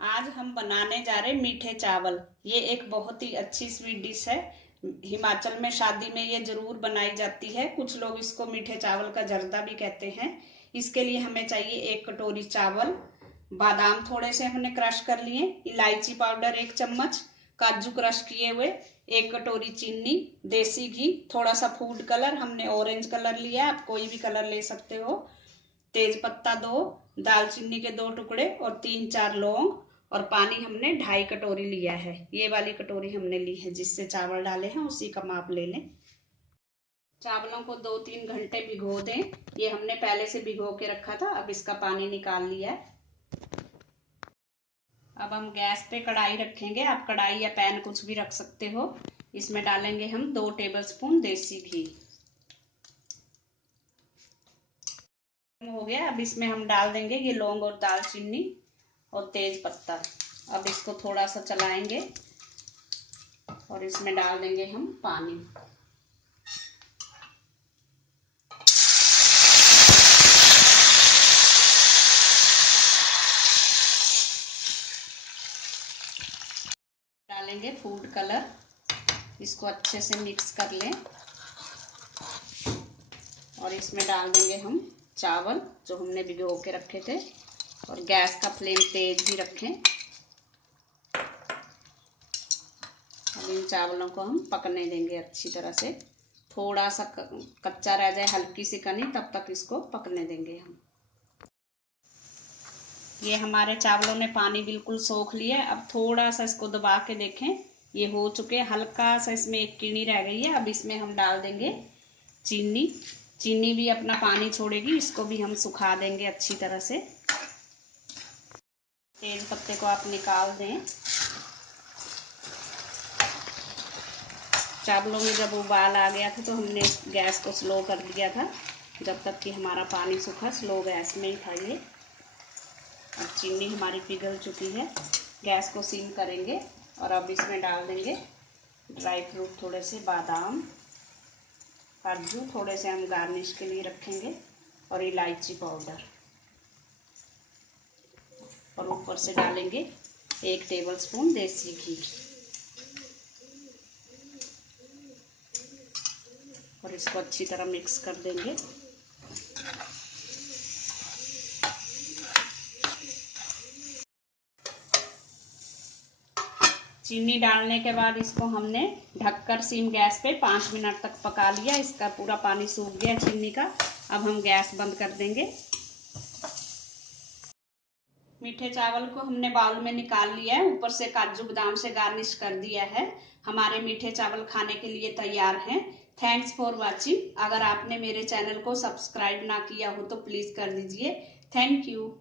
आज हम बनाने जा रहे मीठे चावल। ये एक बहुत ही अच्छी स्वीट डिश है। हिमाचल में शादी में ये जरूर बनाई जाती है। कुछ लोग इसको मीठे चावल का जर्दा भी कहते हैं। इसके लिए हमें चाहिए 1 कटोरी चावल, बादाम थोड़े से हमने क्रश कर लिए, इलायची पाउडर 1 चम्मच, काजू क्रश किए हुए, 1 कटोरी चीनी, देसी घी, थोड़ा सा फूड कलर, हमने ऑरेंज कलर लिया है, आप कोई भी कलर ले सकते हो, तेज पत्ता 2, दालचीनी के 2 टुकड़े और 3-4 लौंग, और पानी हमने 2.5 कटोरी लिया है। ये वाली कटोरी हमने ली है जिससे चावल डाले हैं, उसी का माप ले लें। चावलों को 2-3 घंटे भिगो दें। ये हमने पहले से भिगो के रखा था, अब इसका पानी निकाल लिया है। अब हम गैस पे कढ़ाई रखेंगे, आप कढ़ाई या पैन कुछ भी रख सकते हो। इसमें डालेंगे हम 2 टेबलस्पून देसी घी। हो गया, अब इसमें हम डाल देंगे ये लौंग और दालचीनी और तेज पत्ता। अब इसको थोड़ा सा चलाएंगे और इसमें डाल देंगे हम पानी। डालेंगे फूड कलर, इसको अच्छे से मिक्स कर लें और इसमें डाल देंगे हम चावल जो हमने भिगो के रखे थे, और गैस का फ्लेम तेज ही रखें। अब इन चावलों को हम पकने देंगे अच्छी तरह से, थोड़ा सा कच्चा रह जाए, हल्की सी कनी, तब तक इसको पकने देंगे हम। ये हमारे चावलों ने पानी बिल्कुल सोख लिया है। अब थोड़ा सा इसको दबा के देखें, ये हो चुके, हल्का सा इसमें एक कीड़ी रह गई है। अब इसमें हम डाल देंगे चीनी। चीनी भी अपना पानी छोड़ेगी, इसको भी हम सुखा देंगे अच्छी तरह से। तेज पत्ते को आप निकाल दें। चावलों में जब उबाल आ गया था तो हमने गैस को स्लो कर दिया था, जब तक कि हमारा पानी सूखा, स्लो गैस में ही था ये। अब चीनी हमारी पिघल चुकी है, गैस को सिम करेंगे और अब इसमें डाल देंगे ड्राई फ्रूट, थोड़े से बादाम, काजू थोड़े से हम गार्निश के लिए रखेंगे, और इलायची पाउडर, और ऊपर से डालेंगे 1 टेबलस्पून देसी घी, और इसको अच्छी तरह मिक्स कर देंगे। चीनी डालने के बाद इसको हमने ढककर सिम गैस पे 5 मिनट तक पका लिया। इसका पूरा पानी सूख गया चीनी का। अब हम गैस बंद कर देंगे। मीठे चावल को हमने बाउल में निकाल लिया है, ऊपर से काजू बादाम से गार्निश कर दिया है। हमारे मीठे चावल खाने के लिए तैयार हैं। Thanks for watching. अगर आपने मेरे चैनल को सब्सक्राइब ना किया हो तो प्लीज कर दीजिए। Thank you.